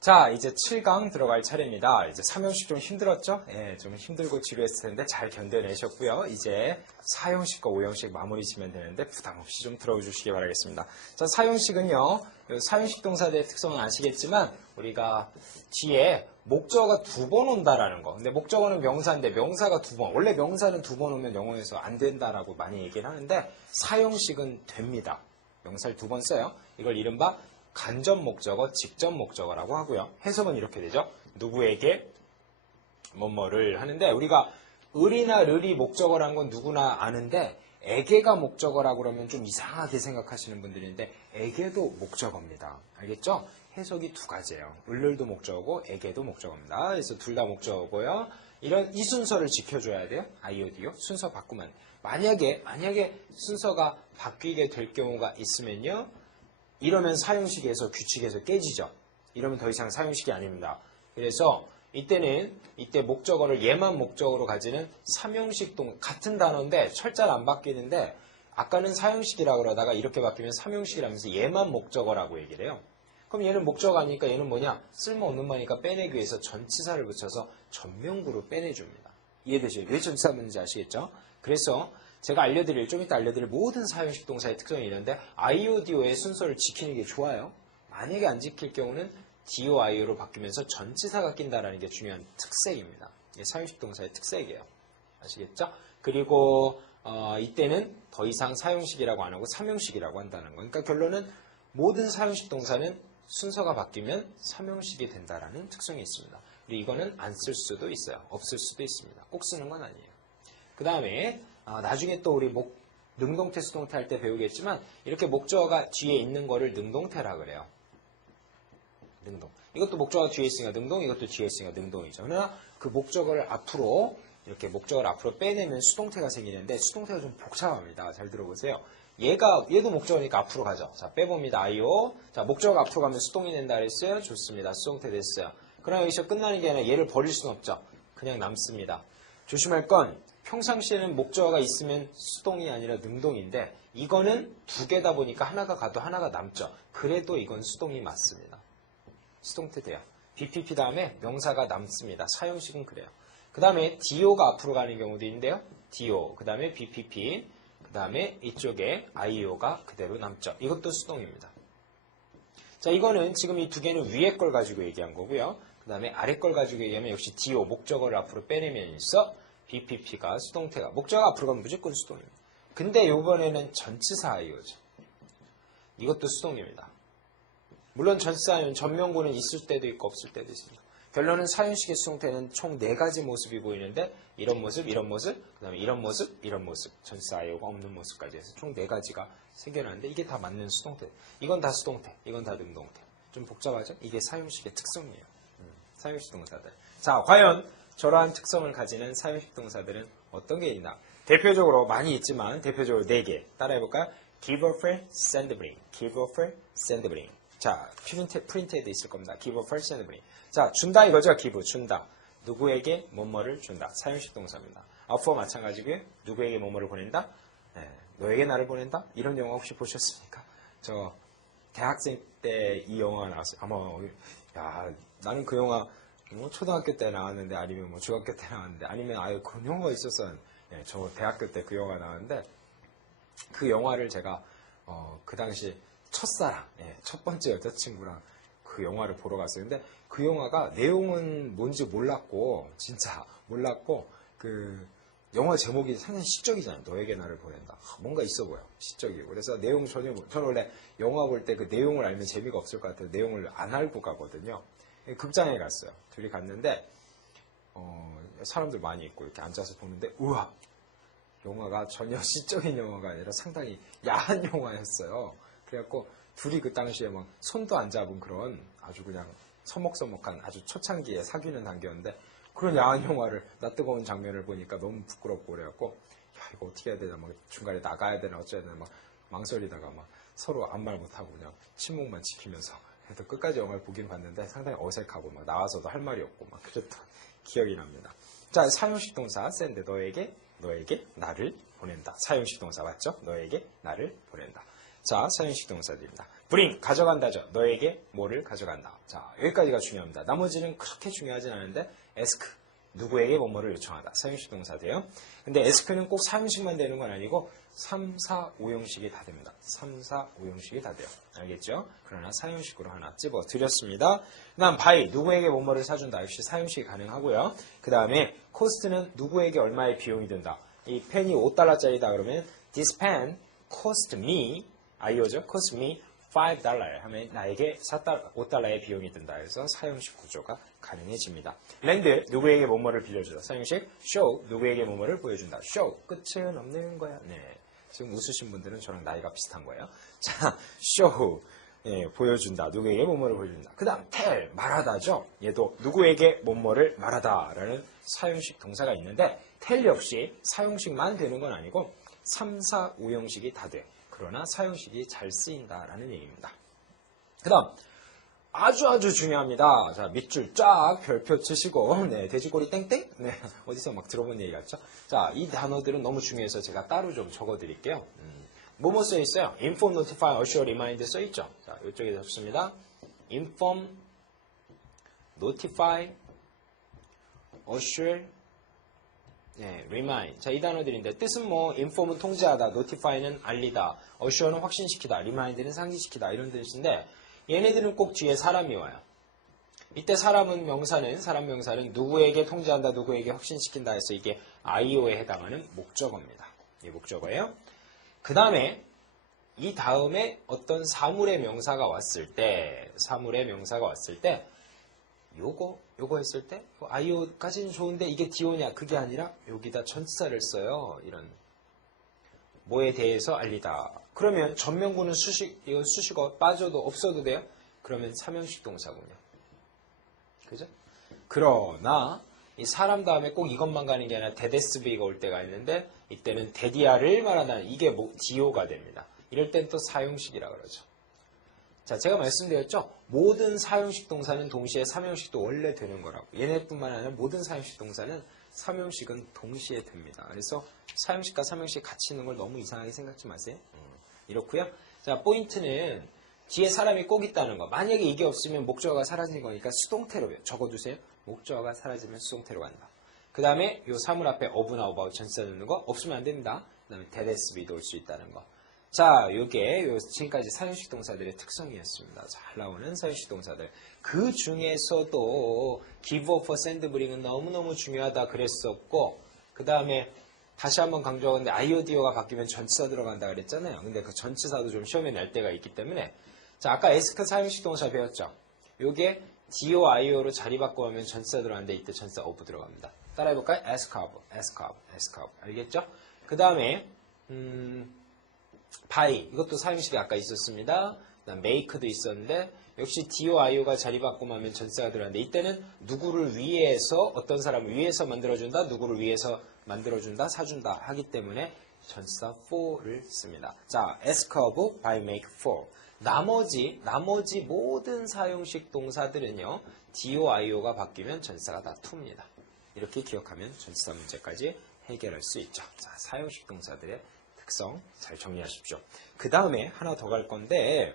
자, 이제 7강 들어갈 차례입니다. 이제 3형식 좀 힘들었죠? 예, 좀 힘들고 지루했을 텐데 잘 견뎌내셨고요. 이제 4형식과 5형식 마무리 지면 되는데 부담 없이 좀 들어오 주시기 바라겠습니다. 자, 4형식은요. 4형식 동사들의 특성은 아시겠지만 우리가 뒤에 목적어가 2번 온다라는 거. 근데 목적어는 명사인데 명사가 2번. 원래 명사는 2번 오면 영어에서 안 된다라고 많이 얘기를 하는데 4형식은 됩니다. 명사를 2번 써요. 이걸 이른바 간접 목적어, 직접 목적어라고 하고요. 해석은 이렇게 되죠. 누구에게 뭐뭐를 하는데 우리가 을이나 르이 목적어라는 건 누구나 아는데 에게가 목적어라고 그러면 좀 이상하게 생각하시는 분들인데 에게도 목적어입니다. 알겠죠? 해석이 2가지예요. 을도 목적어고 에게도 목적어입니다. 그래서 둘 다 목적어고요. 이 순서를 지켜줘야 돼요. IOD요. 순서 바꾸면 만약에 순서가 바뀌게 될 경우가 있으면요. 이러면 사형식에서 규칙에서 깨지죠. 이러면 더 이상 사형식이 아닙니다. 그래서 이때 목적어를 얘만 목적어로 가지는 3형식 같은 단어인데 철자는 안 바뀌는데 아까는 사형식이라고 그러다가 이렇게 바뀌면 3형식이라면서 얘만 목적어라고 얘기를 해요. 그럼 얘는 목적어 아니니까 얘는 뭐냐? 쓸모없는 말이니까 빼내기 위해서 전치사를 붙여서 전명구로 빼내줍니다. 이해되시죠? 왜 전치사 붙는지 아시겠죠? 그래서 제가 좀 이따 알려드릴 모든 사형식 동사의 특성이 있는데 IODO의 순서를 지키는 게 좋아요. 만약에 안 지킬 경우는 DO, IO로 바뀌면서 전치사가 낀다는 게 중요한 특색입니다. 이게 사형식 동사의 특색이에요. 아시겠죠? 그리고 이때는 더 이상 사형식이라고 안 하고 3형식이라고 한다는 거. 그러니까 결론은 모든 사형식 동사는 순서가 바뀌면 3형식이 된다는 특성이 있습니다. 그리고 이거는 안 쓸 수도 있어요. 없을 수도 있습니다. 꼭 쓰는 건 아니에요. 그 다음에 나중에 또 우리 능동태, 수동태 할 때 배우겠지만 이렇게 목적어가 뒤에 있는 거를 능동태라 그래요. 능동. 이것도 목적어가 뒤에 있으니까 능동, 이것도 뒤에 있으니까 능동이죠. 그러나 그 목적어를 앞으로 빼내면 수동태가 생기는데 수동태가 좀 복잡합니다. 잘 들어보세요. 얘도 목적어니까 앞으로 가죠. 자, 빼봅니다. IO. 자, 목적어가 앞으로 가면 수동이 된다 그랬어요. 좋습니다. 수동태 됐어요. 그러나 여기서 끝나는 게 아니라 얘를 버릴 수는 없죠. 그냥 남습니다. 조심할 건 평상시에는 목적어가 있으면 수동이 아니라 능동인데 이거는 2개다 보니까 하나가 가도 하나가 남죠. 그래도 이건 수동이 맞습니다. 수동태 돼요. BPP 다음에 명사가 남습니다. 사형식은 그래요. 그 다음에 DO가 앞으로 가는 경우도 있는데요. DO, 그 다음에 BPP, 그 다음에 이쪽에 IO가 그대로 남죠. 이것도 수동입니다. 자, 이거는 지금 이 2개는 위에 걸 가지고 얘기한 거고요. 그 다음에 아래 걸 가지고 얘기하면 역시 DO, 목적어를 앞으로 빼내면 있어. BPP가 수동태가 목적어가 앞으로 가면 무조건 수동입니다. 근데 이번에는 전치사 IO죠. 이것도 수동입니다. 물론 전치사 IO는 전명구는 있을 때도 있고 없을 때도 있습니다. 결론은 사형식의 수동태는 총 4가지 모습이 보이는데 이런 모습, 그 다음에 이런 모습, 전치사 IO가 없는 모습까지 해서 총 4가지가 생겨나는데 이게 다 맞는 수동태. 이건 다 수동태, 이건 다 능동태. 좀 복잡하죠? 이게 사형식의 특성이에요. 사형식 동사들. 자, 과연 저러한 특성을 가지는 사형식 동사들은 어떤 게 있나? 대표적으로 많이 있지만 대표적으로 4개. 따라해볼까요? give offer, send bring. give offer, send bring. 자, 프린트에도 있을 겁니다. give offer, send bring. 자, 준다 이거죠. give, 준다. 누구에게 뭐뭐를 준다. 사형식 동사입니다. offer 마찬가지고요. 누구에게 뭐뭐를 보낸다? 네, 너에게 나를 보낸다? 이런 영화 혹시 보셨습니까? 저 대학생 때 이 영화가 나왔어요. 아마 나는 그 영화 초등학교 때 나왔는데 아니면 중학교 때 나왔는데 아니면 그런 영화가 있었어요. 예, 저 대학교 때 그 영화 나왔는데 그 영화를 제가 그 당시 첫사랑, 첫 번째 여자친구랑 그 영화를 보러 갔어요. 근데 그 영화가 내용은 뭔지 몰랐고 진짜 몰랐고 그 영화 제목이 상당히 시적이잖아요. 너에게 나를 보낸다. 뭔가 있어 보여. 시적이고. 그래서 내용 저는 원래 영화 볼 때 그 내용을 알면 재미가 없을 것 같아서 내용을 안 알고 가거든요. 극장에 갔어요. 둘이 갔는데 사람들 많이 있고 이렇게 앉아서 보는데 우와! 영화가 전혀 시적인 영화가 아니라 상당히 야한 영화였어요. 그래갖고 둘이 그 당시에 막 손도 안 잡은 그런 아주 그냥 서먹서먹한 아주 초창기에 사귀는 단계였는데 그런 야한 영화를 나 뜨거운 장면을 보니까 너무 부끄럽고 그래갖고 이거 어떻게 해야 되나 막 중간에 나가야 되나 어쩌야 되나 막 망설이다가 막 서로 아무 말 못하고 그냥 침묵만 지키면서 그래서 끝까지 영화를 보긴 봤는데 상당히 어색하고 막 나와서도 할 말이 없고 막 그랬던 기억이 납니다. 자, 사용식 동사 send 너에게 나를 보낸다. 사용식 동사 맞죠? 너에게 나를 보낸다. 자, 사용식 동사들입니다. bring, 가져간다죠. 너에게 뭐를 가져간다. 자, 여기까지가 중요합니다. 나머지는 그렇게 중요하진 않은데 ask, 누구에게 뭐뭐를 요청하다. 사용식 동사돼요. 근데 ask는 꼭 사용식만 되는 건 아니고 3, 4, 5형식이 다 됩니다. 3, 4, 5형식이 다 돼요. 알겠죠? 그러나 사용식으로 하나 찝어 드렸습니다. 그 다음 buy, 누구에게 뭐뭐를 사준다. 역시 사용식이 가능하고요. 그 다음에 cost는 누구에게 얼마의 비용이 든다. 이 펜이 5달러짜리다 그러면 this pen cost me, IO죠? cost me $5 하면 나에게 5달러의 비용이 든다. 그래서 사용식 구조가 가능해집니다. lend, 누구에게 뭐뭐를 빌려주다. 사용식 show, 누구에게 뭐뭐를 보여준다. show, 끝은 없는 거야. 네, 지금 웃으신 분들은 저랑 나이가 비슷한 거예요. 자, show, 예, 보여준다. 누구에게 뭐뭐를 보여준다. 그 다음 tell, 말하다죠. 얘도 누구에게 뭐뭐를 말하다라는 사용식 동사가 있는데 tell 역시 사용식만 되는 건 아니고 3, 4, 5형식이 다 돼. 그러나 사용식이 잘 쓰인다라는 얘기입니다. 그 다음 아주 중요합니다. 자, 밑줄 쫙 별표 치시고 네, 돼지꼬리 땡땡? 네, 어디서 막 들어본 얘기 같죠? 자, 이 단어들은 너무 중요해서 제가 따로 좀 적어드릴게요. 뭐뭐 써 있어요? inform, notify, assure, remind 써 있죠? 자, 이쪽에 적습니다. inform, notify, assure, 네, remind. 자, 이 단어들인데 뜻은 뭐 inform은 통지하다, notify는 알리다, assure는 확신시키다, remind는 상기시키다 이런 뜻인데 얘네들은 꼭 뒤에 사람이 와요. 이때 사람 명사는 누구에게 통지한다, 누구에게 확신시킨다 해서 이게 IO에 해당하는 목적어입니다. 이게 목적어예요. 그 다음에 이 다음에 어떤 사물의 명사가 왔을 때 요거 했을 때 IO까지는 좋은데 이게 DO냐 그게 아니라 여기다 전치사를 써요. 이런 뭐에 대해서 알리다. 그러면 전명구는 이건 수식어 빠져도 없어도 돼요. 그러면 삼형식 동사군요. 그죠? 그러나 이 사람 다음에 꼭 이것만 가는 게 아니라 데데스비가 올 때가 있는데 이때는 데디아를 말하는 이게 DO가 됩니다. 이럴 땐 또 사용식이라 그러죠. 자, 제가 말씀드렸죠? 모든 사용식 동사는 동시에 삼형식도 원래 되는 거라고. 얘네뿐만 아니라 모든 사용식 동사는 삼형식은 동시에 됩니다. 그래서 사용식과 삼형식 같이 있는 걸 너무 이상하게 생각지 마세요. 이렇고요. 자, 포인트는 뒤에 사람이 꼭 있다는 거. 만약에 이게 없으면 목적어가 사라진 거니까 수동태로 적어두세요. 목적어가 사라지면 수동태로 간다. 그 다음에 요 사물 앞에 of나 about 전치사 넣는 거 없으면 안 됩니다. 그 다음에 that has be도 올 수 있다는 거. 자, 요게 지금까지 사용식 동사들의 특성이었습니다. 잘 나오는 사용식 동사들. 그 중에서도 give, offer, send, bring은 너무너무 중요하다 그랬었고 그 다음에 다시 한번 강조하는데 IODO가 바뀌면 전치사 들어간다 그랬잖아요. 근데 그 전치사도 좀 시험에 날 때가 있기 때문에 자, 아까 ask 사용식 동사 배웠죠? 요게 DO, IO로 자리 바꿔오면 전치사 들어가는데 이때 전치사 of 들어갑니다. 따라해볼까요? ask of, ask of, ask of. 알겠죠? 그 다음에 buy 이것도 사용식이 아까 있었습니다. 그다음 make도 있었는데 역시 DO, IO가 자리 바꾸면 전치사가 들어가는데 이때는 누구를 위해서 어떤 사람을 위해서 만들어준다, 누구를 위해서 만들어준다, 사준다 하기 때문에 전치사 for를 씁니다. 자, ask of, buy, make, for. 나머지 모든 사용식 동사들은요. DO, IO가 바뀌면 전치사가 다 to입니다. 이렇게 기억하면 전치사 문제까지 해결할 수 있죠. 자, 사용식 동사들의 특성 잘 정리하십시오. 그 다음에 하나 더 갈 건데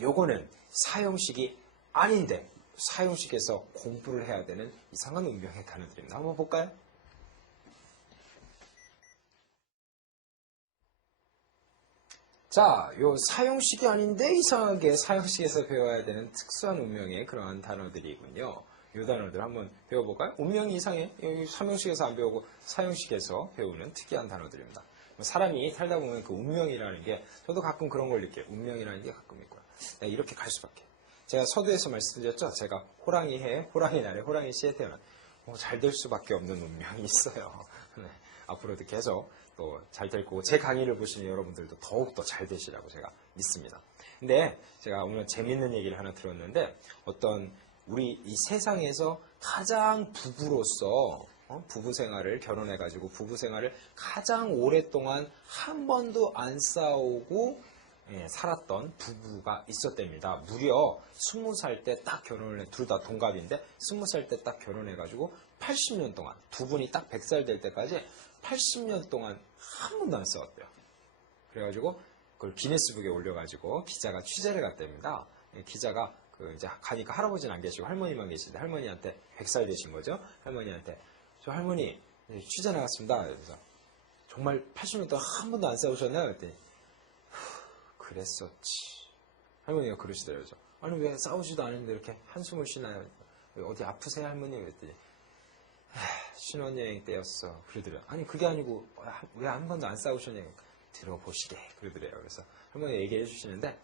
요거는 사용식이 아닌데 사용식에서 공부를 해야 되는 이상한 운명의 단어들입니다. 한번 볼까요? 자, 요 사용식이 아닌데 이상하게 사용식에서 배워야 되는 특수한 운명의 그러한 단어들이군요. 요 단어들 한번 배워볼까요? 운명이 이상해. 여기 사용식에서 안 배우고 사용식에서 배우는 특이한 단어들입니다. 사람이 살다 보면 그 운명이라는 게 저도 가끔 그런 걸 느껴요. 운명이라는 게 가끔 있고요. 네, 이렇게 갈 수밖에. 제가 서두에서 말씀드렸죠. 제가 호랑이 날에 호랑이 씨에 태어난 잘 될 수밖에 없는 운명이 있어요. 네, 앞으로도 계속 또 잘 될 거고 제 강의를 보시는 여러분들도 더욱더 잘 되시라고 제가 믿습니다. 근데 제가 오늘 재밌는 얘기를 하나 들었는데 어떤 우리 이 세상에서 가장 부부로서 부부 생활을 결혼해가지고 부부 생활을 가장 오랫동안 한 번도 안 싸우고 살았던 부부가 있었답니다. 무려 20살 때 딱 결혼을 해, 둘 다 동갑인데 20살 때 딱 결혼해가지고 80년 동안 두 분이 딱 100살 될 때까지 80년 동안 한 번도 안 싸웠대요. 그래가지고 그걸 기네스북에 올려가지고 기자가 취재를 갔답니다. 기자가 이제 가니까 할아버지는 안 계시고 할머니만 계시는데 할머니한테 100살 되신 거죠. 할머니한테 저 할머니 취재 나갔습니다. 그래서 정말 80년 동안 한 번도 안 싸우셨나요? 그랬더니 그랬었지. 할머니가 그러시더라고요. 아니 왜 싸우지도 않은데 이렇게 한숨을 쉬나요? 어디 아프세요 할머니? 그랬더니 신혼여행 때였어. 그러더래요. 아니 그게 아니고 왜 한 번도 안 싸우셨냐고. 들어보시게. 그러더래요. 그래서 할머니가 얘기해 주시는데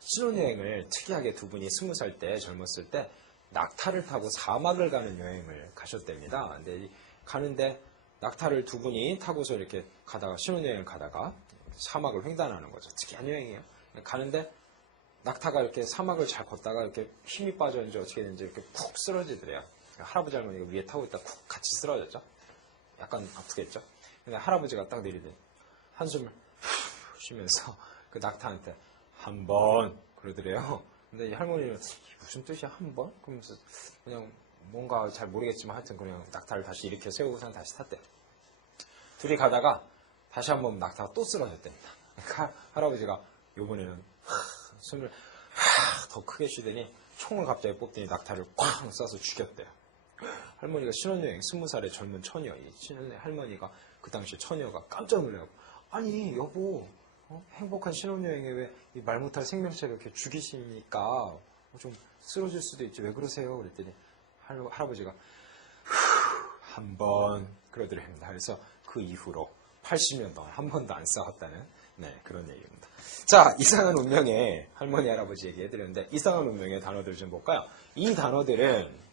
신혼여행을 특이하게 두 분이 20살 때 젊었을 때 낙타를 타고 사막을 가는 여행을 가셨답니다. 근데 가는데 낙타를 두 분이 타고서 이렇게 가다가 신혼여행을 가다가 사막을 횡단하는 거죠. 특이한 여행이에요. 가는데 낙타가 이렇게 사막을 잘 걷다가 이렇게 힘이 빠졌는지 어떻게 됐는지 이렇게 푹 쓰러지더래요. 할아버지 할머니가 위에 타고 있다 쿡 같이 쓰러졌죠. 약간 아프겠죠. 근데 할아버지가 딱 내리더니 한숨을 쉬면서 그 낙타한테 한 번 그러더래요. 근데 이 할머니는 무슨 뜻이야 한 번? 그러면서 그냥 뭔가 잘 모르겠지만 하여튼 그냥 낙타를 다시 일으켜 세우고선 다시 탔대요. 둘이 가다가 다시 한번 낙타가 또 쓰러졌답니다. 그러니까 할아버지가 요번에는 숨을 더 크게 쉬더니 총을 갑자기 뽑더니 낙타를 쾅 쏴서 죽였대요. 할머니가 신혼여행 20살의 젊은 처녀, 이 할머니가 그 당시 처녀가 깜짝 놀라고 아니 여보 행복한 신혼여행에 왜 말 못할 생명체를 이렇게 죽이십니까? 좀 쓰러질 수도 있지 왜 그러세요? 그랬더니 할아버지가 한 번 그러더랍니다. 그래서 그 이후로 80년 동안 한 번도 안 싸웠다는 그런 얘기입니다. 자, 이상한 운명의 할머니 할아버지 얘기해드렸는데 이상한 운명의 단어들 좀 볼까요? 이 단어들은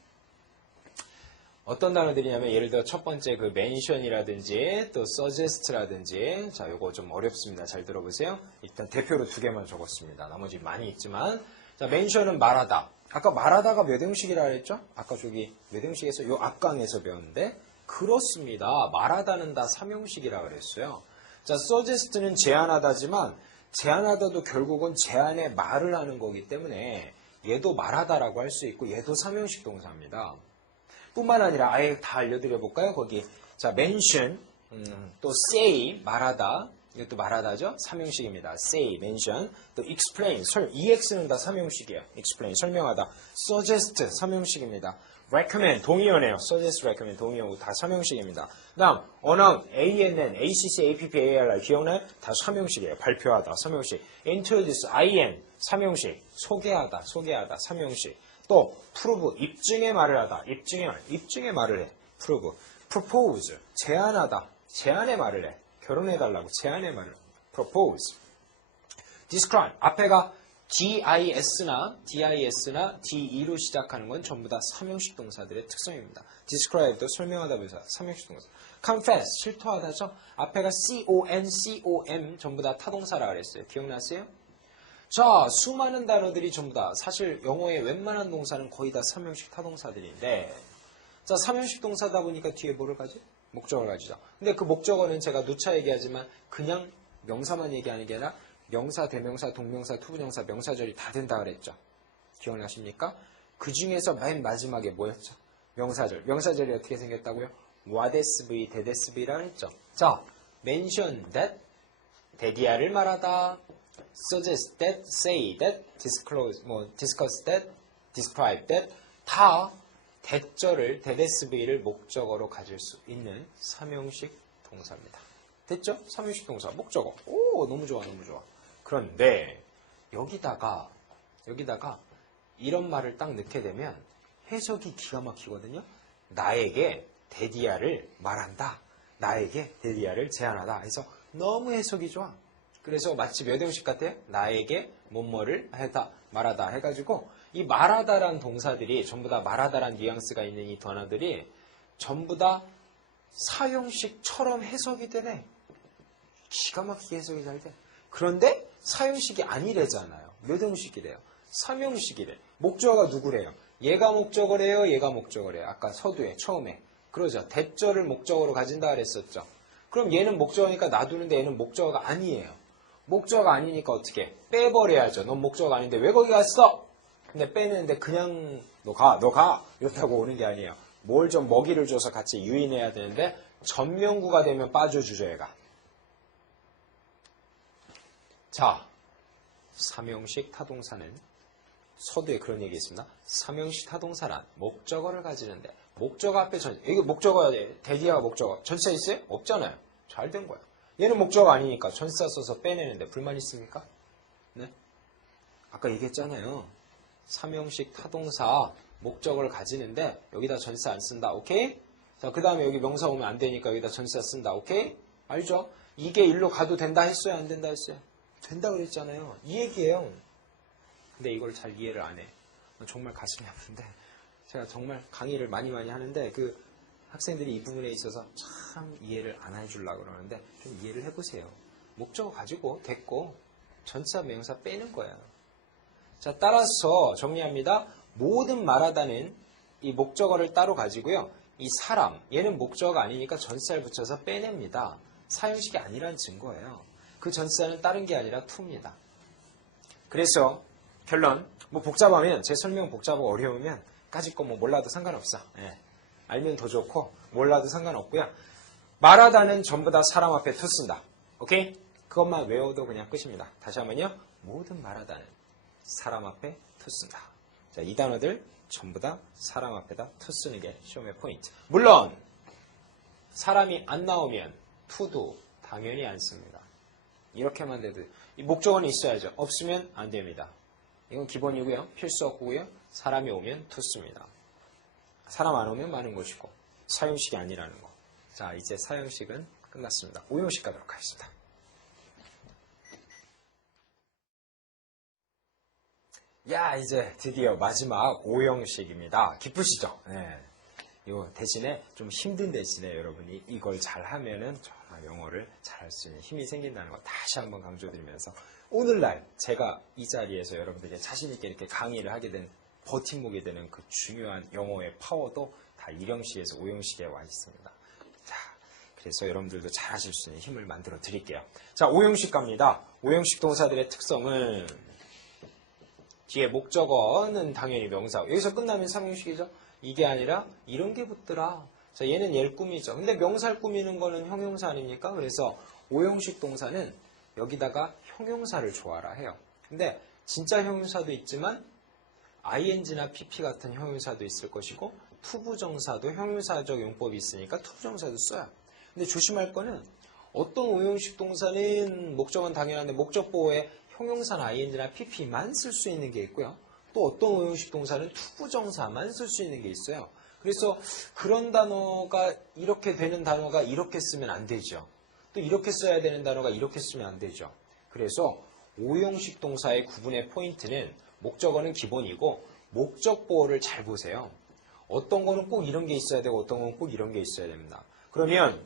어떤 단어들이냐면 예를 들어 첫 번째 그 mention이라든지 또 suggest라든지 자 요거 좀 어렵습니다. 잘 들어보세요. 일단 대표로 두 개만 적었습니다. 나머지 많이 있지만 자 mention은 말하다. 아까 말하다가 몇 형식이라 그랬죠? 아까 저기 몇 형식에서 요 앞강에서 배웠는데 그렇습니다. 말하다는 다 3형식이라 그랬어요. 자 suggest는 제안하다지만 제안하다도 결국은 제안에 말을 하는 거기 때문에 얘도 말하다라고 할 수 있고 얘도 3형식 동사입니다. 뿐만 아니라 아예 다 알려드려 볼까요? 거기 자 mention 또 say 말하다 이것도 말하다죠? 3형식입니다. say mention 또 explain EX는 다 3형식이에요. explain 설명하다 suggest 3형식입니다. recommend 동의어네요. suggest recommend 동의어 다 3형식입니다. 다음 announce ANN ACC APP ARR 기억나요? 다 3형식이에요. 발표하다 3형식 introduce IN 3형식 소개하다 3형식 또 prove 입증의 말을 하다 입증의 말을 해 prove propose 제안하다 제안의 말을 해 결혼해달라고 제안의 말을 propose describe 앞에가 DIS나 DE로 시작하는 건 전부 다 3형식 동사들의 특성입니다. describe도 설명하다 부사 3형식 동사 confess 실토하다죠. 앞에가 COM 전부 다 타동사라 그랬어요. 기억나세요? 자, 수많은 단어들이 전부 다 사실 영어의 웬만한 동사는 거의 다 3형식 타동사들인데 자, 3형식 동사다 보니까 뒤에 뭐를 가지? 목적어를 가지죠. 근데 그 목적어는 제가 누차 얘기하지만 그냥 명사만 얘기하는 게 아니라 명사, 대명사, 동명사, 투부정사, 명사절이 다 된다 그랬죠. 기억나십니까? 그 중에서 맨 마지막에 뭐였죠? 명사절. 명사절이 어떻게 생겼다고요? 와데스브이, 데데스브이라 그랬죠. 자, mention that, 데디아를 말하다, suggest that, say that, disclose, discuss that, describe that 다 대절을 데데스브이를 목적어로 가질 수 있는 3형식 동사입니다. 됐죠? 3형식 동사 목적어. 오 너무 좋아 너무 좋아. 그런데 여기다가 이런 말을 딱 넣게 되면 해석이 기가 막히거든요. 나에게 데디아를 말한다. 나에게 데디아를 제안하다. 해서 너무 해석이 좋아. 그래서 마치 몇 형식 같아요? 나에게 뭐뭐를 하다, 말하다 해가지고 이 말하다란 동사들이 전부 다 말하다란 뉘앙스가 있는 이 단어들이 전부 다 4형식처럼 해석이 되네. 기가 막히게 해석이 잘 돼. 그런데 4형식이 아니래잖아요. 몇 형식이래요? 3형식이래. 목적어가 누구래요? 얘가 목적어래요? 얘가 목적어래요? 아까 서두에 처음에. 그러죠. 대절을 목적어로 가진다 그랬었죠. 그럼 얘는 목적어니까 놔두는데 얘는 목적어가 아니에요. 목적어가 아니니까 어떻게? 빼버려야죠. 넌 목적어가 아닌데 왜 거기 갔어? 근데 빼는데 그냥 너 가 이렇다고 오는 게 아니에요. 뭘 좀 먹이를 줘서 같이 유인해야 되는데 전명구가 되면 빠져주죠 얘가. 자, 삼형식 타동사는 서두에 그런 얘기 있습니다. 삼형식 타동사란 목적어를 가지는데 목적어 앞에 이게 목적어야 돼. 대디어가 목적어. 전치사 있어요? 없잖아요. 잘 된 거야. 얘는 목적어 아니니까 전치사 써서 빼내는데 불만 있습니까? 네? 아까 얘기했잖아요. 삼형식 타동사 목적어를 가지는데 여기다 전치사 안 쓴다. 오케이? 자, 그 다음에 여기 명사 오면 안 되니까 여기다 전치사 쓴다. 오케이? 알죠? 이게 일로 가도 된다 했어요? 안 된다 했어요? 된다 그랬잖아요. 이 얘기예요. 근데 이걸 잘 이해를 안 해. 정말 가슴이 아픈데 제가 정말 강의를 많이 하는데 그 학생들이 이 부분에 있어서 참 이해를 안 해주려고 그러는데 좀 이해를 해보세요. 목적어 가지고 됐고 전치사 명사 빼는 거야. 자, 따라서 정리합니다. 모든 말하다는 이 목적어를 따로 가지고요. 이 사람, 얘는 목적어가 아니니까 전치사를 붙여서 빼냅니다. 사형식이 아니라는 증거예요. 그 전치사는 다른 게 아니라 to입니다. 그래서 결론, 뭐 복잡하면 제 설명 복잡하고 어려우면 까짓 거 뭐 몰라도 상관없어. 예. 알면 더 좋고 몰라도 상관없고요. 말하다는 전부 다 사람 앞에 to 쓴다. 오케이? 그것만 외워도 그냥 끝입니다. 다시 한번요. 모든 말하다는 사람 앞에 to 쓴다. 자, 이 단어들 전부 다 사람 앞에다 to 쓰는 게 시험의 포인트. 물론 사람이 안 나오면 to도 당연히 안 씁니다. 이렇게만 돼도 이 목적어는 있어야죠. 없으면 안 됩니다. 이건 기본이고요. 필수 없고요. 사람이 오면 to 씁니다. 사람 안 오면 많은 것이고 사형식이 아니라는 거. 자, 이제 사형식은 끝났습니다. 오형식 가도록 하겠습니다. 야, 이제 드디어 마지막 오형식입니다. 기쁘시죠? 네. 요 대신에 좀 힘든 대신에 여러분이 이걸 잘하면은 정말 영어를 잘할 수 있는 힘이 생긴다는 거 다시 한번 강조드리면서 오늘날 제가 이 자리에서 여러분들에게 자신 있게 이렇게 강의를 하게 된 버팀목이 되는 그 중요한 영어의 파워도 다 1형식에서 5형식에 와 있습니다. 자, 그래서 여러분들도 잘하실 수 있는 힘을 만들어 드릴게요. 자, 5형식 갑니다. 5형식 동사들의 특성은 뒤에 목적어는 당연히 명사. 여기서 끝나면 3형식이죠. 이게 아니라 이런 게 붙더라. 자, 얘는 얘를 꾸미죠. 근데 명사를 꾸미는 거는 형용사 아닙니까? 그래서 5형식 동사는 여기다가 형용사를 조아라 해요. 근데 진짜 형용사도 있지만 ing나 pp 같은 형용사도 있을 것이고 투부정사도 형용사적 용법이 있으니까 투부정사도 써요. 근데 조심할 거는 어떤 5형식 동사는 목적은 당연한데 목적보호에 형용사나 ing나 pp만 쓸 수 있는 게 있고요. 또 어떤 5형식 동사는 투부정사만 쓸 수 있는 게 있어요. 그래서 그런 단어가 이렇게 되는 단어가 이렇게 쓰면 안 되죠. 또 이렇게 써야 되는 단어가 이렇게 쓰면 안 되죠. 그래서 5형식 동사의 구분의 포인트는 목적어는 기본이고 목적 보호를 잘 보세요. 어떤 거는 꼭 이런 게 있어야 되고 어떤 거는 꼭 이런 게 있어야 됩니다. 그러면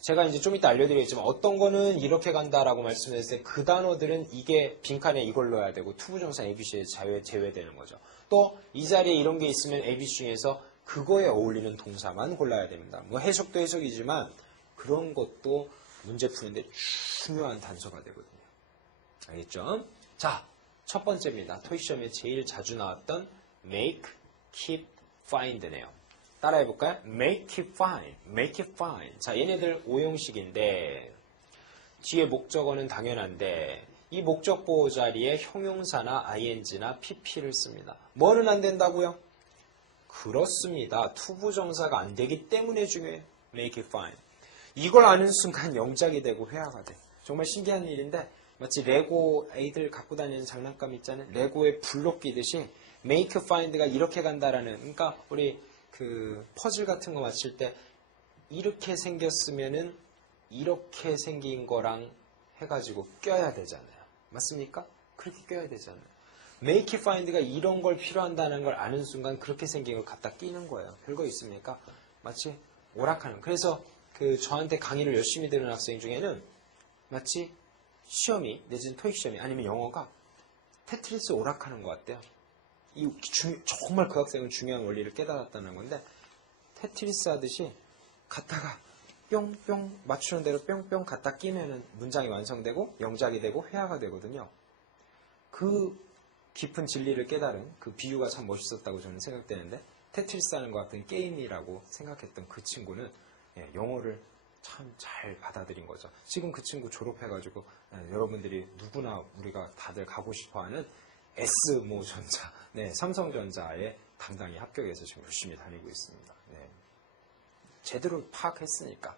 제가 이제 좀 이따 알려드리겠지만 어떤 거는 이렇게 간다라고 말씀드렸을 때 그 단어들은 이게 빈칸에 이걸 넣어야 되고 투부정사 ABC에 제외되는 거죠. 또 이 자리에 이런 게 있으면 ABC 중에서 그거에 어울리는 동사만 골라야 됩니다. 뭐 해석도 해석이지만 그런 것도 문제 푸는데 중요한 단서가 되거든요. 알겠죠? 자, 첫 번째입니다. 토익 시험에 제일 자주 나왔던 make, keep, find네요. 따라해볼까요? make it fine, make it fine. 자, 얘네들 5형식인데 뒤에 목적어는 당연한데 이 목적 보호 자리에 형용사나 ing나 pp를 씁니다. 뭐는 안 된다고요? 그렇습니다. 투부정사가 안 되기 때문에 중요해요. make it fine. 이걸 아는 순간 영작이 되고 회화가 돼. 정말 신기한 일인데 마치 레고 애들 갖고 다니는 장난감 있잖아요. 레고에 블록 끼듯이 make find가 이렇게 간다라는 그러니까 우리 그 퍼즐 같은 거 맞출 때 이렇게 생겼으면은 이렇게 생긴 거랑 해가지고 껴야 되잖아요. 맞습니까? 그렇게 껴야 되잖아요. make find가 이런 걸 필요한다는 걸 아는 순간 그렇게 생긴 걸 갖다 끼는 거예요. 별거 있습니까? 마치 오락하는. 그래서 그 저한테 강의를 열심히 들은 학생 중에는 마치 시험이 내지는 토익 시험이 아니면 영어가 테트리스 오락하는 것 같대요. 정말 그 학생은 중요한 원리를 깨달았다는 건데 테트리스 하듯이 갖다가 뿅뿅 맞추는 대로 뿅뿅 갖다 끼면은 문장이 완성되고 영작이 되고 회화가 되거든요. 그 깊은 진리를 깨달은 그 비유가 참 멋있었다고 저는 생각되는데 테트리스 하는 것 같은 게임이라고 생각했던 그 친구는 영어를 참 잘 받아들인 거죠. 지금 그 친구 졸업해가지고 여러분들이 누구나 우리가 다들 가고 싶어하는 S모 전자, 네, 삼성전자에 당당히 합격해서 지금 열심히 다니고 있습니다. 네. 제대로 파악했으니까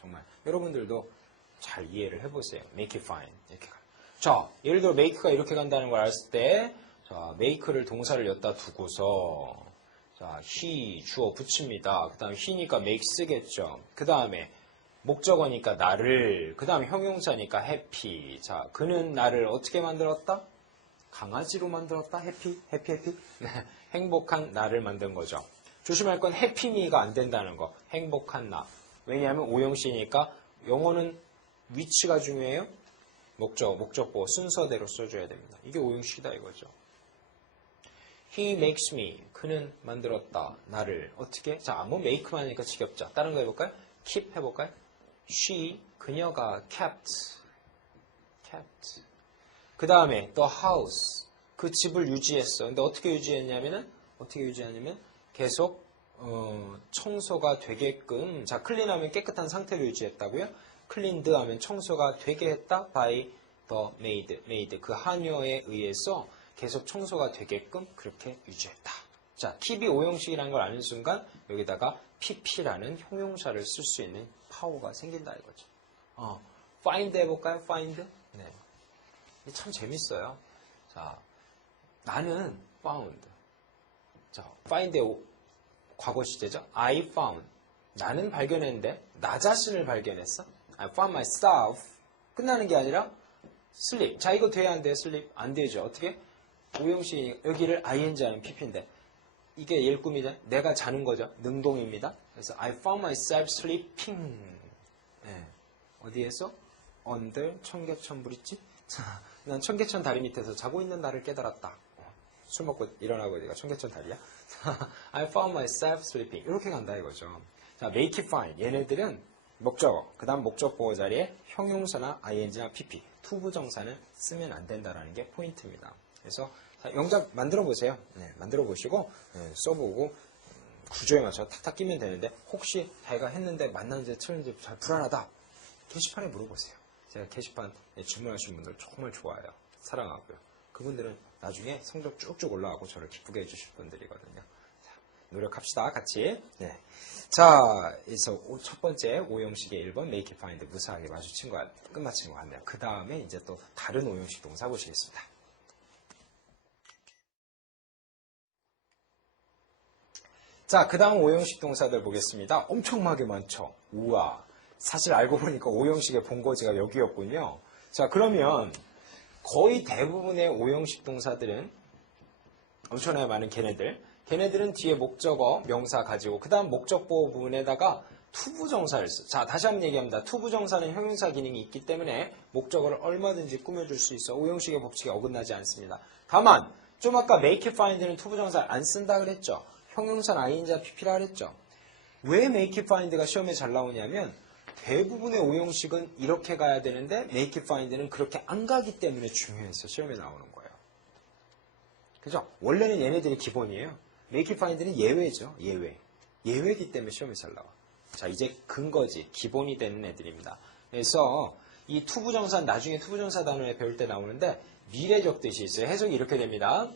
정말 여러분들도 잘 이해를 해보세요. Make it fine 이렇게 가. 자, 예를 들어 make가 이렇게 간다는 걸 알았을 때, 자, make를 동사를 엿다 두고서 자, he 주어 붙입니다. 그 다음에 he니까 make 쓰겠죠. 그 다음에 목적어니까 나를, 그 다음에 형용사니까 happy. 자, 그는 나를 어떻게 만들었다? 강아지로 만들었다? happy? 행복한 나를 만든 거죠. 조심할 건 happy me가 안 된다는 거. 행복한 나. 왜냐하면 오형시니까 영어는 위치가 중요해요. 목적보 순서대로 써줘야 됩니다. 이게 오형식이다 이거죠. He makes me. 그는 만들었다. 나를. 어떻게? 자, 뭐 make만 하니까 지겹죠. 다른 거 해볼까요? keep 해볼까요? She, 그녀가 kept. 그 다음에 the house. 그 집을 유지했어. 근데 어떻게 유지하냐면 계속 청소가 되게끔. 자, clean하면 깨끗한 상태로 유지했다고요? cleaned 하면 청소가 되게 했다. by the maid. 그 하녀에 의해서 계속 청소가 되게끔 그렇게 유지했다. 자, keep이 오형식이라는 걸 아는 순간 여기다가 pp라는 형용사를 쓸 수 있는 파워가 생긴다 이거죠. find 해볼까요? find? 네. 참 재밌어요. 자, 나는 found. 자, find의 과거 시제죠. I found. 나는 발견했는데 나 자신을 발견했어. I found myself. 끝나는 게 아니라 sleep. 자, 이거 돼야 안 돼요? sleep? 안 되죠. 어떻게? 오형식 여기를 ing 하는 pp인데 이게 일꿈이죠. 내가 자는 거죠. 능동입니다. 그래서 I found myself sleeping. 네. 어디에서? under 청계천 브릿지. 자, 난 청계천 다리 밑에서 자고 있는 나를 깨달았다. 술 먹고 일어나고 내가 청계천 다리야. I found myself sleeping. 이렇게 간다 이거죠. 자, make it fine. 얘네들은 목적어, 그 다음 목적보호 자리에 형용사나 ing나 pp, 투부정사는 쓰면 안 된다라는 게 포인트입니다. 그래서 영작 만들어 보세요. 네, 만들어 보시고 써보고 구조에 맞춰 탁탁 끼면 되는데 혹시 자기가 했는데 맞는지 틀린지 잘 불안하다. 게시판에 물어보세요. 제가 게시판 주문하신 분들 정말 좋아해요. 사랑하고요. 그분들은 나중에 성적 쭉쭉 올라가고 저를 기쁘게 해주실 분들이거든요. 자, 노력합시다. 같이. 네. 자, 그래서 첫 번째 오형식의 1번 make it find 무사하게 마주친 거 끝마친 것 같네요. 그 다음에 이제 또 다른 오형식 동사 보시겠습니다. 자, 그 다음 오형식 동사들 보겠습니다. 엄청나게 많죠. 우와. 사실 알고 보니까 오형식의 본거지가 여기였군요. 자, 그러면 거의 대부분의 오형식 동사들은 엄청나게 많은 걔네들은 뒤에 목적어, 명사 가지고 그 다음 목적보호 부분에다가 투부정사를 써. 자, 다시 한번 얘기합니다. 투부정사는 형용사 기능이 있기 때문에 목적어를 얼마든지 꾸며줄 수 있어. 오형식의 법칙에 어긋나지 않습니다. 다만 좀 아까 make it find는 투부정사를 안 쓴다 그랬죠. 형용사는 ing나 pp라 그랬죠. 왜 make it find가 시험에 잘 나오냐면 대부분의 오형식은 이렇게 가야 되는데 make it find는 그렇게 안 가기 때문에 중요해서 시험에 나오는 거예요. 그죠? 원래는 얘네들이 기본이에요. make it find는 예외죠. 예외이기 때문에 시험에 잘 나와. 자, 이제 근거지. 기본이 되는 애들입니다. 그래서 이 투부정사 나중에 투부정사 단원에 배울 때 나오는데 미래적 뜻이 있어요. 해석이 이렇게 됩니다.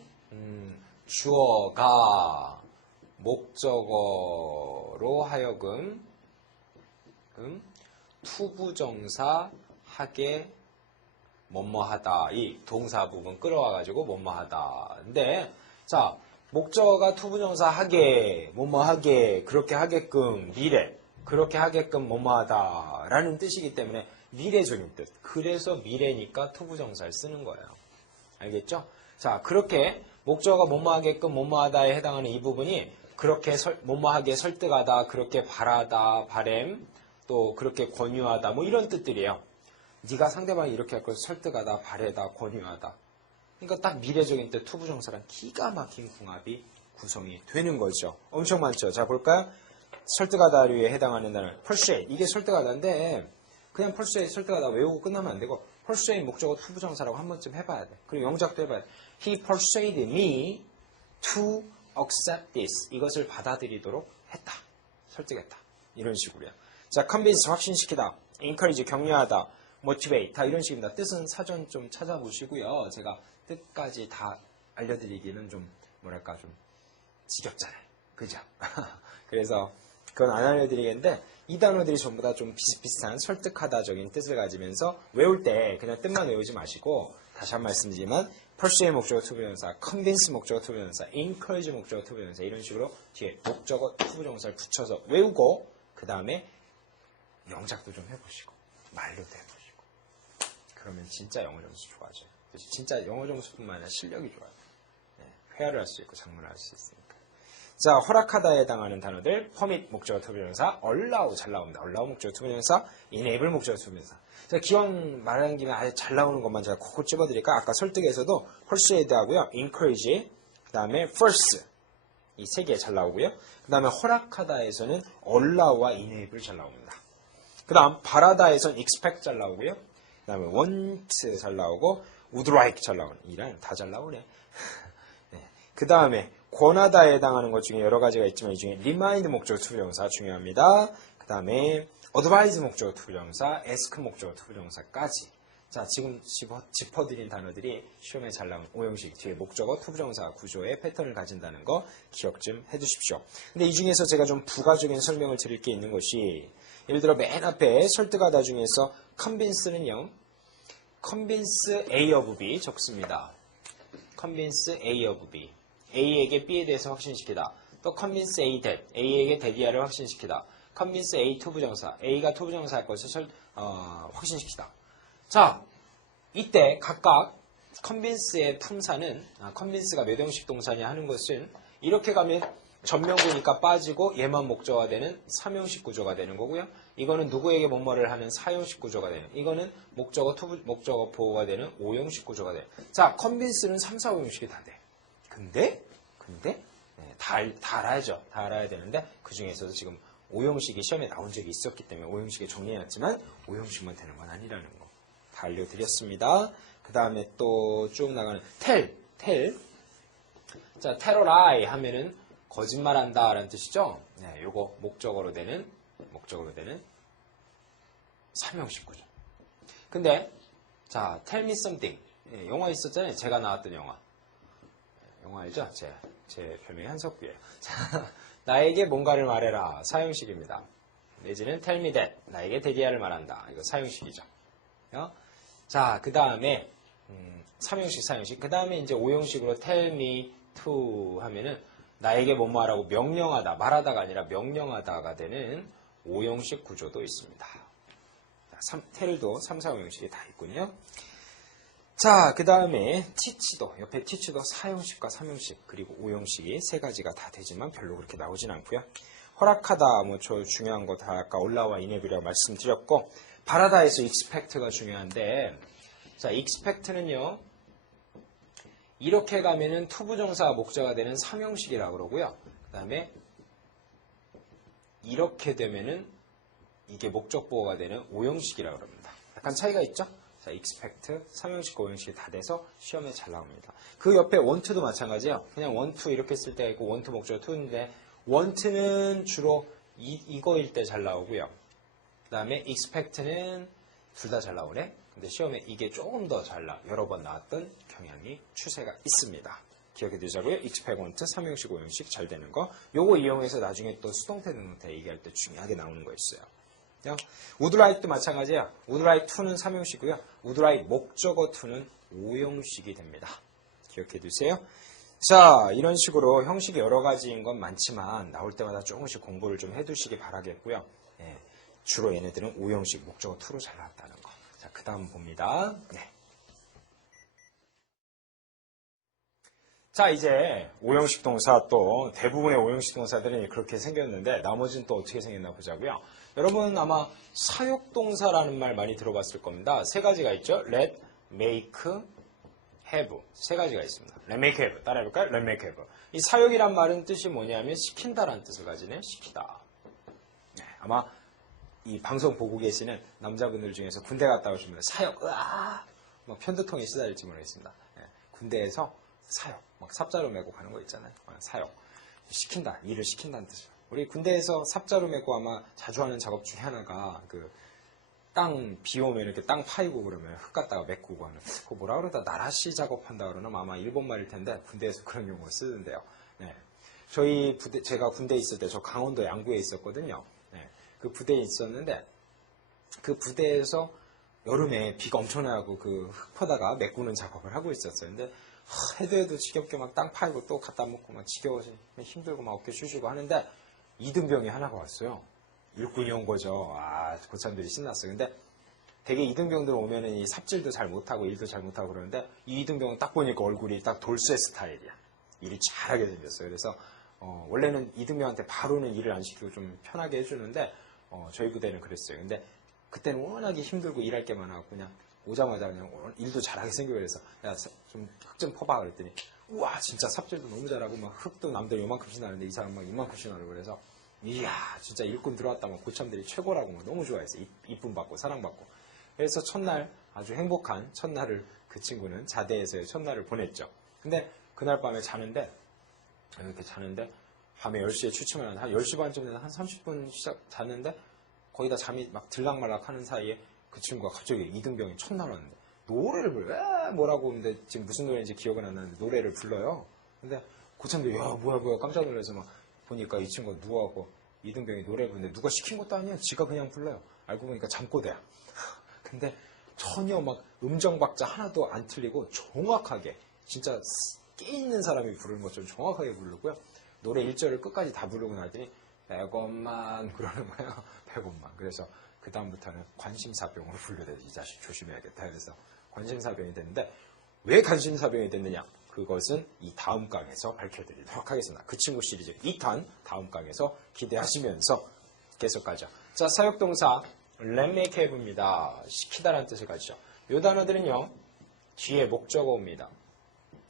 주어가 목적어로 하여금 투부정사 하게 뭐뭐하다. 이 동사 부분 끌어와가지고 뭐뭐하다. 근데 자, 목적어가 투부정사 하게 뭐뭐하게 그렇게 하게끔 미래 그렇게 하게끔 뭐뭐하다 라는 뜻이기 때문에 미래적인 뜻. 그래서 미래니까 투부정사를 쓰는 거예요. 알겠죠? 자, 그렇게 목적어가 뭐뭐하게끔 뭐뭐하다에 해당하는 이 부분이 그렇게 뭐뭐하게 설득하다, 그렇게 바라다, 바램, 또 그렇게 권유하다 뭐 이런 뜻들이에요. 네가 상대방이 이렇게 할 걸 설득하다, 바래다, 권유하다. 그러니까 딱 미래적인 뜻 투부정사랑 기가 막힌 궁합이 구성이 되는 거죠. 엄청 많죠. 자, 볼까요? 설득하다류에 해당하는 단어 persuade. 이게 설득하다인데 그냥 persuade 설득하다 외우고 끝나면 안 되고 persuade 목적어 투부정사라고 한 번쯤 해봐야 돼. 그리고 영작도 해봐야 돼. He persuaded me to accept this. 이것을 받아들이도록 했다. 설득했다. 이런 식으로요. 자, convince 확신시키다, encourage 격려하다, motivate 다 이런 식입니다. 뜻은 사전 좀 찾아보시고요. 제가 뜻까지 다 알려드리기는 좀 뭐랄까 좀 지겹잖아요. 그죠? 그래서 그건 안 알려드리겠는데 이 단어들이 전부 다 좀 비슷비슷한 설득하다적인 뜻을 가지면서 외울 때 그냥 뜻만 외우지 마시고 다시 한 말씀드리지만 persuade 목적어 투부정사, convince 목적어 투부정사, encourage 목적어 투부정사 이런 식으로 뒤에 목적어 투부정사를 붙여서 외우고 그 다음에 영작도 좀 해보시고 말로도 해보시고 그러면 진짜 영어 점수 좋아져요. 진짜 영어 점수뿐만 아니라 실력이 좋아요. 네, 회화를 할 수 있고 작문을 할 수 있으니까. 자, 허락하다에 해당하는 단어들 permit 목적어 투부정사, allow 잘 나옵니다. allow 목적어 투부정사, enable 목적어 투부정사. 제가 기왕 말하는 김에 아주 잘 나오는 것만 제가 콕콕 집어드릴까? 아까 설득에서도 persuade 하고요, encourage, 그 다음에 force 이 세 개 잘 나오고요. 그 다음에 허락하다에서는 allow와 enable 잘 나옵니다. 그 다음 바라다에서는 expect 잘 나오고요. 그 다음에 want 잘 나오고 would like 잘 나오네. 이란 다 잘 나오네. 네. 그 다음에 권하다에 해당하는 것 중에 여러 가지가 있지만 이 중에 remind 목적어 투부정사 중요합니다. 그 다음에 advise 목적어 투부정사, ask 목적어 투부정사까지. 자, 지금 짚어드린 단어들이 시험에 잘 나온 오형식 뒤에 목적어 투부정사 구조의 패턴을 가진다는 거 기억 좀 해두십시오. 근데 이 중에서 제가 좀 부가적인 설명을 드릴 게 있는 것이 예를 들어 맨 앞에 설득하다 중에서 convince는요. convince A of B 적습니다. convince A of B. A에게 B에 대해서 확신시키다. 또 convince A that. A에게 that이야를 확신시키다. convince A 투부정사. A가 투부정사할 것을 확신시키다. 자, 이때 각각 convince의 품사는 convince가 몇 형식 동사냐 하는 것은 이렇게 가면 전명구니까 빠지고 얘만 목적어가 되는 3형식 구조가 되는 거고요. 이거는 누구에게 뭐뭐를 하는 4형식 구조가 되는, 이거는 목적어 보호가 되는 5형식 구조가 돼요. 자, convince는 3, 4, 5형식이 다 돼. 근데 네, 다 알아야죠. 다 알아야 되는데 그 중에서도 지금 5형식이 시험에 나온 적이 있었기 때문에 5형식에 정리해놨지만 5형식만 되는 건 아니라는 거 다 알려드렸습니다. 그 다음에 또 쭉 나가는 tell. 자, tell a lie 하면은 거짓말한다 라는 뜻이죠. 네, 요거 목적어로 되는 3형식 구조. 근데 자, tell me something. 네, 영화 있었잖아요. 제가 나왔던 영화 알죠? 제 별명이 한석규예요. 자, 나에게 뭔가를 말해라. 4형식입니다. 내지는 tell me that. 나에게 대리야를 말한다. 이거 4형식이죠. 자, 그 다음에 3형식, 4형식. 그 다음에 이제 5형식으로 tell me to 하면은 나에게 뭐뭐 하라고 명령하다, 말하다가 아니라 명령하다가 되는 5형식 구조도 있습니다. tell도 3, 4, 5형식이 다 있군요. 자, 그 다음에 teach도, 옆에 teach도 4형식과 3형식, 그리고 5형식이 세 가지가 다 되지만 별로 그렇게 나오진 않고요. 허락하다, 뭐 저 중요한 거 다 아까 올라와 enable이라고 말씀드렸고, 바라다에서 expect가 중요한데, 자, expect는요, 이렇게 가면은 투부정사 목적어가 되는 3형식이라고 그러고요. 그 다음에 이렇게 되면은 이게 목적보호가 되는 5형식이라고 그럽니다. 약간 차이가 있죠? 자, expect, 3형식, 5형식이 다 돼서 시험에 잘 나옵니다. 그 옆에 want도 마찬가지예요. 그냥 want 이렇게 쓸 때가 있고 want 목적어 to인데 want는 주로 이거일 때 잘 나오고요. 그 다음에 expect는 둘 다 잘 나오네. 근데 시험에 이게 조금 더 잘 여러 번 나왔던 경향이 추세가 있습니다. 기억해 두자고요. expect, want, 3형식, 5형식 잘 되는 거. 요거 이용해서 나중에 또 수동태, 능동태 얘기할 때 중요하게 나오는 거 있어요. would like도 마찬가지예요. would like to는 3형식이고요. would like 목적어 to는 5형식이 됩니다. 기억해 두세요. 자, 이런 식으로 형식이 여러 가지인 건 많지만 나올 때마다 조금씩 공부를 좀 해두시기 바라겠고요. 예, 주로 얘네들은 5형식 목적어 to로 잘 나왔다는 거. 자, 그 다음 봅니다. 네. 자, 이제 5형식 동사 또 대부분의 5형식 동사들은 그렇게 생겼는데 나머지는 또 어떻게 생겼나 보자고요. 여러분 아마 사역동사라는 말 많이 들어봤을 겁니다. 세 가지가 있죠. let, make, have. 세 가지가 있습니다. let, make, have. 따라해볼까요? let, make, have. 이 사역이란 말은 뜻이 뭐냐면 시킨다라는 뜻을 가지네. 시키다. 네, 아마 이 방송 보고 계시는 남자분들 중에서 군대 갔다 오신 분들 사역, 뭐 편두통에 시달릴지 모르겠습니다. 네, 군대에서 사역, 막 삽자루 메고 가는 거 있잖아요. 사역. 시킨다. 일을 시킨다는 뜻이에요. 우리 군대에서 삽자루 메고 아마 자주 하는 작업 중에 하나가 땅 비 오면 이렇게 땅 파이고 그러면 흙 갖다가 메꾸고 하는 그거 뭐라 그러다 나라시 작업한다 그러나 아마 일본 말일 텐데 군대에서 그런 용어를 쓰는데요. 네. 저희 부대 제가 군대에 있을 때 저 강원도 양구에 있었거든요. 네. 그 부대에 있었는데 그 부대에서 여름에 비가 엄청나고 그 흙 퍼다가 메꾸는 작업을 하고 있었어요. 근데 해도 지겹게 막 땅 파이고 또 갖다 먹고 막 지겨워서 힘들고 막 어깨 쑤시고 하는데 이등병이 하나가 왔어요. 일꾼이 온 거죠. 고참들이 신났어요. 근데 되게 이등병들 오면은 이 삽질도 잘 못하고 일도 잘 못하고 그러는데 이 이등병은 딱 보니까 얼굴이 딱 돌쇠 스타일이야. 일을 잘하게 생겼어요. 그래서 원래는 이등병한테 바로는 일을 안 시키고 좀 편하게 해주는데 저희 부대는 그랬어요. 근데 그때는 워낙에 힘들고 일할 게 많아서 그냥 오자마자 그냥 일도 잘하게 생기고 그래서 야, 좀 흙 좀 퍼봐 그랬더니 우와 진짜 삽질도 너무 잘하고 막 흙도 남들 요만큼씩 나는데 이 사람 막 이만큼씩 나고 그래서 이야 진짜 일꾼 들어왔다 막 고참들이 최고라고 막 너무 좋아했어요. 이쁨 받고 사랑받고. 그래서 첫날 아주 행복한 첫날을 그 친구는 자대에서의 첫날을 보냈죠. 근데 그날 밤에 자는데 이렇게 자는데 밤에 10시에 취침을 하는 한 10시 반쯤 되는 한 30분 자는데 거의 다 잠이 막 들락말락 하는 사이에 그 친구가 갑자기 이등병이 첫날 왔는데 노래를 불러요. 뭐라고 근데 지금 무슨 노래인지 기억은 안 나는데 노래를 불러요. 근데 고참들이 야 뭐야 깜짝 놀라서 막 보니까 이 친구가 누워하고 이등병이 노래를 부르는데 누가 시킨 것도 아니야. 지가 그냥 불러요. 알고 보니까 잠꼬대야. 근데 전혀 막 음정 박자 하나도 안 틀리고 정확하게 진짜 깨 있는 사람이 부르는 것처럼 정확하게 부르고요. 노래 1절을 끝까지 다 부르고 나더니 100원만 그러는 거예요. 100원만. 그래서 그 다음부터는 관심사병으로 분류돼서 이 자식 조심해야겠다. 그래서 관심사병이 됐는데 왜 관심사병이 됐느냐? 그것은 이 다음 강에서 밝혀드리도록 하겠습니다. 그 친구 시리즈 2탄 다음 강에서 기대하시면서 계속 가죠. 자, 사역동사 let make have입니다. 시키다라는 뜻을 가지죠. 이 단어들은요. 뒤에 목적어 옵니다.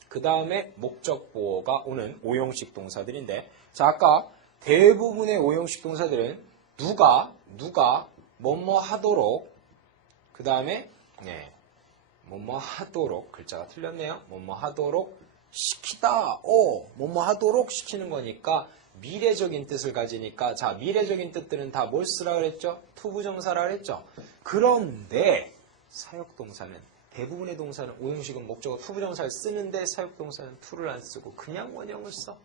그 다음에 목적보어가 오는 오형식 동사들인데 자 아까 대부분의 오형식 동사들은 누가 뭐뭐 하도록 그 다음에 뭐뭐 하도록 글자가 틀렸네요. 뭐뭐 하도록 시키다 뭐뭐 하도록 시키는 거니까 미래적인 뜻을 가지니까 자 미래적인 뜻들은 다 뭘 쓰라 그랬죠? 투부정사라 그랬죠? 그런데 사역동사는 대부분의 동사는 오형식은 목적어 투부정사를 쓰는데 사역동사는 투를 안 쓰고 그냥 원형을 써.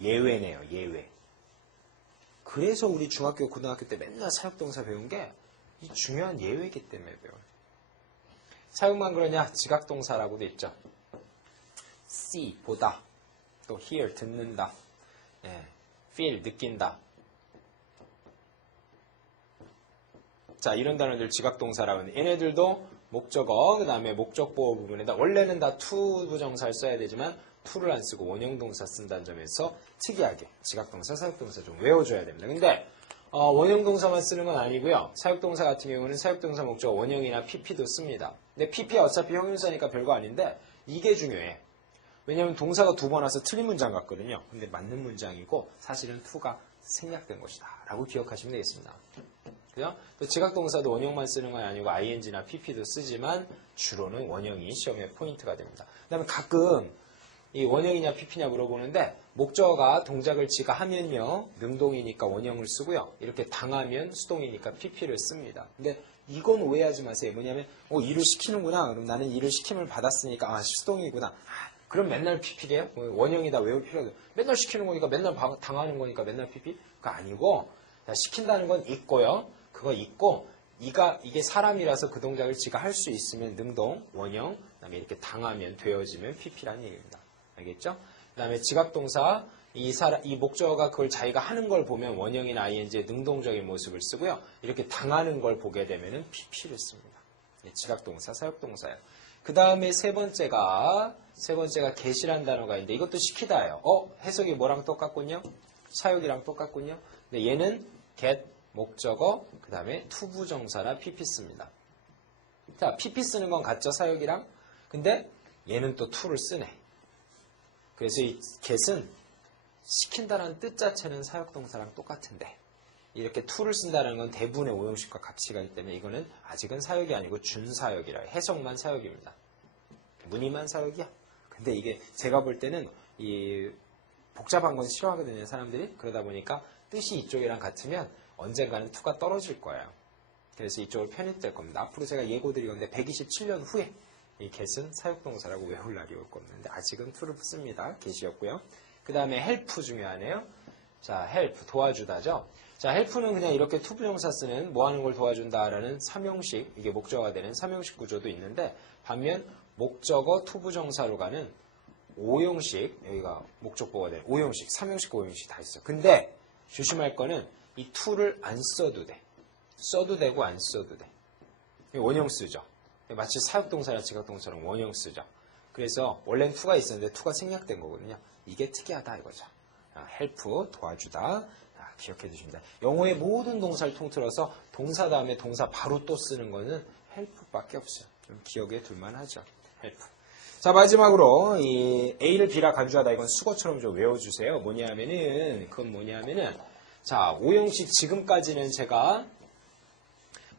예외네요. 예외. 그래서 우리 중학교 고등학교 때 맨날 사역동사 배운 게 이 중요한 예외이기 때문에 배워요. 사역만 그러냐? 지각동사라고도 있죠. see 보다 또 hear 듣는다 feel 느낀다. 자 이런 단어들 지각동사라고 하는데 얘네들도 목적어 그 다음에 목적보호 부분에다 원래는 다 투부정사를 써야 되지만 투를 안 쓰고 원형동사 쓴다는 점에서 특이하게 지각동사, 사역동사 좀 외워줘야 됩니다. 근데 원형동사만 쓰는 건 아니고요. 사역동사 같은 경우는 사역동사 목적어 원형이나 PP도 씁니다. 근데 PP가 어차피 형용사니까 별거 아닌데 이게 중요해. 왜냐하면 동사가 두 번 와서 틀린 문장 같거든요. 근데 맞는 문장이고 사실은 투가 생략된 것이다 라고 기억하시면 되겠습니다. 그죠? 또 지각동사도 원형만 쓰는 건 아니고 ing나 pp도 쓰지만 주로는 원형이 시험의 포인트가 됩니다. 그 다음에 가끔 이 원형이냐 pp냐 물어보는데 목적어가 동작을 지가 하면요 능동이니까 원형을 쓰고요. 이렇게 당하면 수동이니까 pp를 씁니다. 근데 이건 오해하지 마세요. 뭐냐면 일을 시키는구나. 그럼 나는 일을 시킴을 받았으니까 수동이구나. 그럼 맨날 pp래요? 원형이다 외울 필요가 없어요. 맨날 시키는 거니까 맨날 당하는 거니까 맨날 pp? 그거 아니고 시킨다는 건 있고요. 그거 있고 이게 사람이라서 그 동작을 지가 할 수 있으면 능동, 원형, 그다음에 이렇게 당하면 되어지면 pp라는 얘기입니다. 알겠죠? 그다음에 지각동사 이 목적어가 그걸 자기가 하는 걸 보면 원형이나 ing의 능동적인 모습을 쓰고요. 이렇게 당하는 걸 보게 되면은 pp를 씁니다. 지각동사, 사역동사예요. 그 다음에 세 번째가 get이라는 단어가 있는데 이것도 시키다예요. 해석이 뭐랑 똑같군요? 사역이랑 똑같군요. 근데 얘는 get 목적어, 그 다음에 투부정사나 pp 씁니다. 자, pp 쓰는 건 같죠, 사역이랑? 근데 얘는 또 to를 쓰네. 그래서 이 get은 시킨다는 뜻 자체는 사역동사랑 똑같은데 이렇게 to를 쓴다는 건 대부분의 오형식과 같이 가기 때문에 이거는 아직은 사역이 아니고 준사역이라 해석만 사역입니다. 무늬만 사역이야. 근데 이게 제가 볼 때는 이 복잡한 건 싫어하거든요, 사람들이. 그러다 보니까 뜻이 이쪽이랑 같으면 언젠가는 to가 떨어질 거예요. 그래서 이쪽으로 편입될 겁니다. 앞으로 제가 예고드릴 건데 127년 후에 이 get은 사역동사라고 외울 날이 올 겁니다. 근데 아직은 to를 씁니다. get이었고요. 그 다음에 help 중요하네요. 자, help, 도와주다죠. 자, help는 그냥 이렇게 투부정사 쓰는 뭐 하는 걸 도와준다라는 삼형식, 이게 목적어가 되는 삼형식 구조도 있는데, 반면 목적어 투부정사로 가는 오형식, 여기가 목적보가 되는 오형식, 삼형식, 오형식 다 있어. 근데 조심할 거는 이 to를 안 써도 돼. 써도 되고 안 써도 돼. 원형 쓰죠. 마치 사역동사나 지각동사랑 원형 쓰죠. 그래서 원래는 to가 있었는데 to가 생략된 거거든요. 이게 특이하다 이거죠. help, 도와주다. 기억해 두십니다. 영어의 모든 동사를 통틀어서 동사 다음에 동사 바로 또 쓰는 거는 help밖에 없어요. 좀 기억에 둘만 하죠. help. 자, 마지막으로 이 A를 B라 간주하다 이건 수거처럼 좀 외워주세요. 그건 뭐냐면은 자, 오형식 지금까지는 제가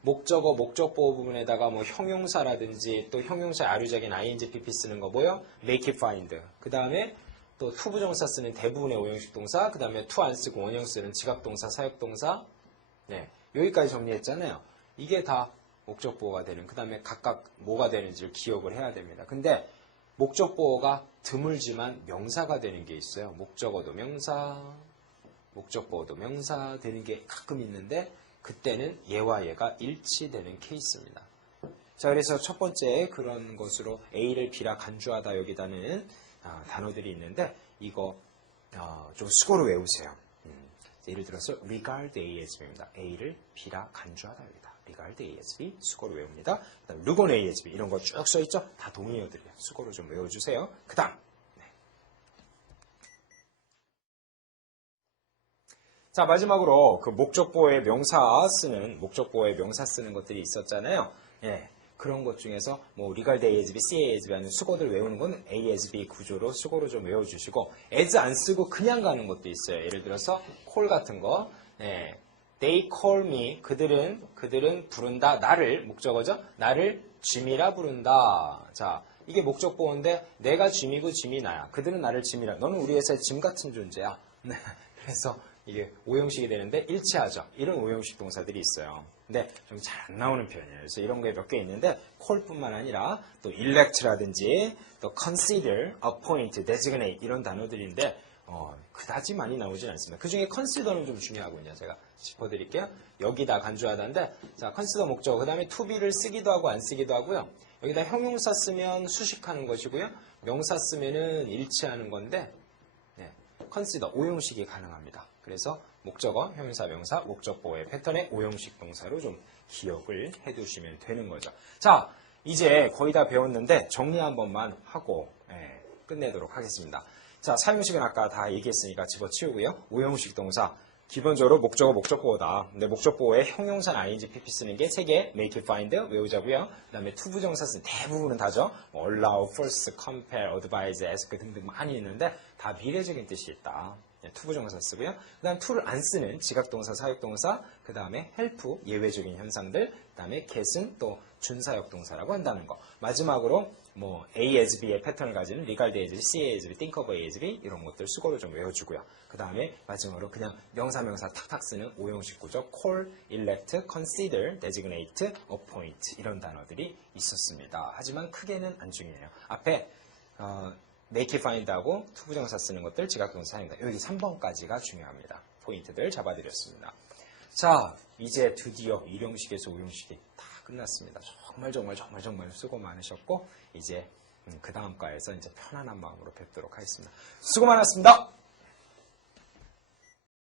목적어, 목적보호 부분에다가 뭐 형용사라든지 또 형용사 아류적인 ing, pp 쓰는 거 뭐요? make it find. 그 다음에 또 투부정사 쓰는 대부분의 오형식 동사, 그 다음에 투 안 쓰고 원형 쓰는 지각동사, 사역동사. 네, 여기까지 정리했잖아요. 이게 다 목적보호가 되는, 그 다음에 각각 뭐가 되는지를 기억을 해야 됩니다. 근데 목적보호가 드물지만 명사가 되는 게 있어요. 목적어도 명사, 목적보호도 명사 되는 게 가끔 있는데 그때는 얘와 얘가 일치되는 케이스입니다. 자, 그래서 첫 번째 그런 것으로 A를 B라 간주하다 여기다는 단어들이 있는데 이거 좀 수고로 외우세요. 예를 들어서 regard A as B입니다. A를 B라 간주하다 여기다. regard A as B 수고로 외웁니다. 그다음 look on A as B 이런 거 쭉 써있죠? 다 동의어들이에요. 수고로 좀 외워주세요. 그 다음 자, 마지막으로 그 목적보호의 명사 쓰는 것들이 있었잖아요. 예. 그런 것 중에서 뭐 regard A as B, C A as B 하는 수거들 외우는 건 A as B 구조로 수거로 좀 외워주시고 as 안 쓰고 그냥 가는 것도 있어요. 예를 들어서 call 같은 거. 예. They call me. 그들은 부른다. 나를 목적어죠. 나를 짐이라 부른다. 자, 이게 목적보호인데 내가 짐이고 짐이 나야. 그들은 나를 짐이라. 너는 우리 회사의 짐 같은 존재야. 네. 그래서 이게 오형식이 되는데 일치하죠. 이런 오형식 동사들이 있어요. 근데 좀 잘 안 나오는 표현이에요. 그래서 이런 게 몇 개 있는데 call뿐만 아니라 또 elect라든지 또 consider, appoint, designate 이런 단어들인데 그다지 많이 나오진 않습니다. 그중에 consider는 좀 중요하군요. 제가 짚어드릴게요. 여기다 간주하다인데 자, consider 목적어 그 다음에 to be를 쓰기도 하고 안 쓰기도 하고요. 여기다 형용사 쓰면 수식하는 것이고요. 명사 쓰면은 일치하는 건데 consider 오형식이 가능합니다. 그래서 목적어, 형용사, 명사, 목적보호의 패턴의 오형식 동사로 좀 기억을 해두시면 되는 거죠. 자, 이제 거의 다 배웠는데 정리 한 번만 하고 끝내도록 하겠습니다. 자, 사용식은 아까 다 얘기했으니까 집어치우고요. 오형식 동사, 기본적으로 목적어, 목적보호다. 근데 목적보호의 형용사는 ing, pp 쓰는 게 3개, make it find 외우자고요. 그 다음에 투부정사 쓰는 대부분은 다죠. 뭐 allow, force, compel, advise, ask 등등 많이 있는데 다 미래적인 뜻이 있다. 투부정사 쓰고요. 그 다음 to를 안 쓰는 지각동사, 사역동사, 그 다음에 help, 예외적인 현상들, 그 다음에 get은 또 준사역동사라고 한다는 거. 마지막으로 뭐 A as B의 패턴을 가지는 regard as B, C as B, think of A as B 이런 것들 수거로 좀 외워주고요. 그 다음에 마지막으로 그냥 명사 탁탁 쓰는 오형식 구조 call, elect, consider, designate, appoint 이런 단어들이 있었습니다. 하지만 크게는 안 중요해요. 앞에 make it find하고 투부정사 쓰는 것들 지각동사 사용다. 여기 3번까지가 중요합니다. 포인트들 잡아드렸습니다. 자, 이제 드디어 1형식에서 5형식이 다 끝났습니다. 정말 수고 많으셨고 이제 그 다음 과에서 이제 편안한 마음으로 뵙도록 하겠습니다. 수고 많았습니다.